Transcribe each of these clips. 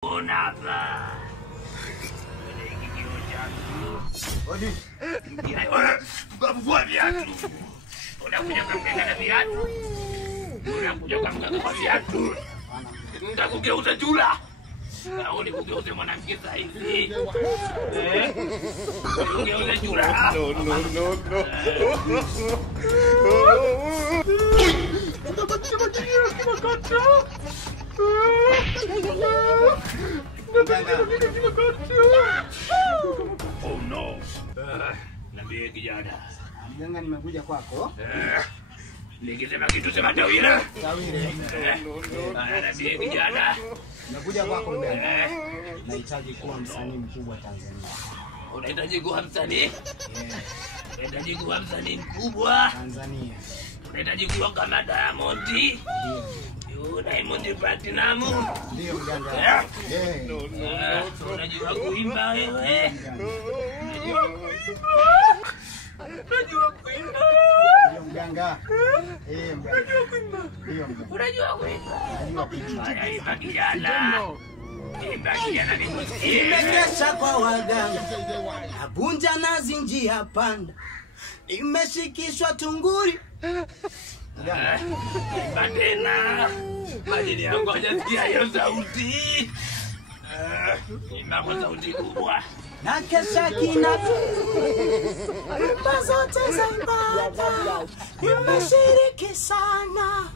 Kenapa? Odi. Babu buat viatu. Udah punya kamera viatu. Udah punya kamera viatu. Nggak kugeuza jula. Kau ni kugeuza mwanamke saizi. Kugeuza jula. No. Oh no. Nabii kijana. Mganga, nimekuja kwako. Nikisema kitu sema Tawile. Tawile. Nabii kijana. Nimekuja kwako mganga. Nahitaji kuwa msanii mkubwa Tanzania. Unahitaji kuwa msanii? Unahitaji kuwa msanii mkubwa Tanzania. Unahitaji kuwa kama Diamond? Ndio. Diamond Platinum? Ndio mganga. Unajua kuimba wewe? Unajua kuimba? Ndio mganga. Mganga. Ndio mganga. Unajua kuimba? Najua kuimba. Imba kijana. Imba kijana nikusikie. Nimekesha kwa waganga, navunja nazi njia panda, nimeshikishwa tunguri. Imba tena. Majini yangu hajasikia hiyo sauti. Imba kwa sauti kubwa. Na kesha kinatu nyimbo zote za ibada, nimeshiriki sana.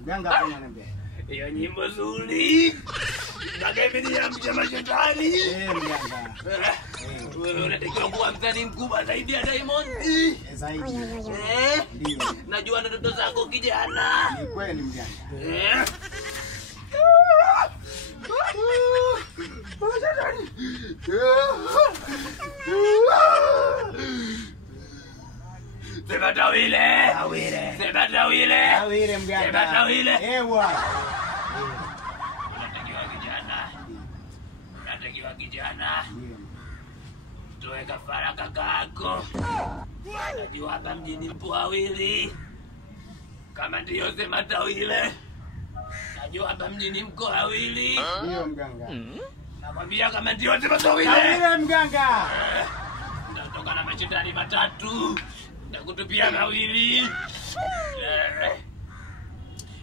Mganga hapo ananiambia. Hiyo nyimbo nzuri. Nagemi ya mjama shetani. Mganga. Wewe unatakiwa kuwa msanii mkubwa zaidi ya Diamond. Zaidi. Ndio. Najua ndoto zako kijana. Ni kweli mganga. Sema Tawile. Sema Tawile. Tawile mganga. Sema Tawile. Ewa. Unatakiwa kijana. Toe kafara kakako. Najua hapa mjini mpo wawili. Kama ndio sema Tawile. Najua hapa mjini mko wawili. Ndio mganga. Nakwambia kama ndio sema Tawile. Tawile mganga. Natoka na mashetani matatu. Nakutupia mawili.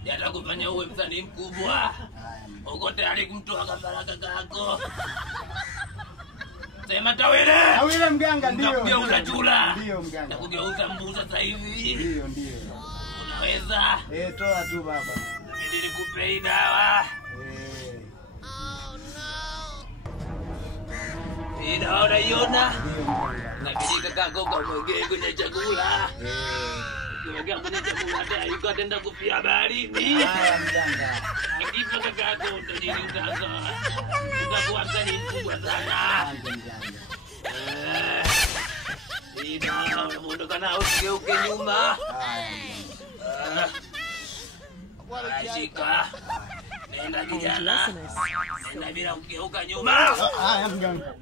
Yatakufanya uwe msanii mkubwa. Uko tayari kumtoa kafara kakako? Sema Tawile. Tawile mganga, ndio. Nakugeuza chula. Ndio mganga. Nakugeuza mbuzi sasa hivi. Ndio. Unaweza? Toa tu baba. Ili nikupe hii dawa. Hii dawa unaiona? Nabidi kakako kamwekee kwenye chakula. Ukiwekea kwenye chakula hata yuko atenda kufia baharini. Haya mganga. Akifa kakako utajiri sasa. Utakuwa msanii mkubwa sana. Hii dawa unaondoka nao usigeuke nyuma. Shika. Nenda kijana. Nenda bila kugeuka nyuma. Haya mganga.